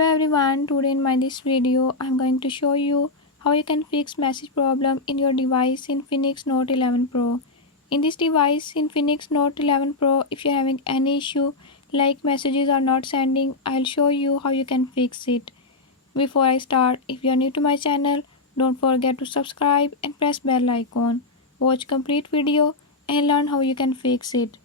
Hello everyone, today in my this video I'm going to show you how you can fix message problem in your device Infinix Note 11 Pro. In this device Infinix Note 11 Pro, if you're having any issue like messages are not sending, I'll show you how you can fix it. Before I start, if you are new to my channel, don't forget to subscribe and press bell icon. Watch complete video and learn how you can fix it.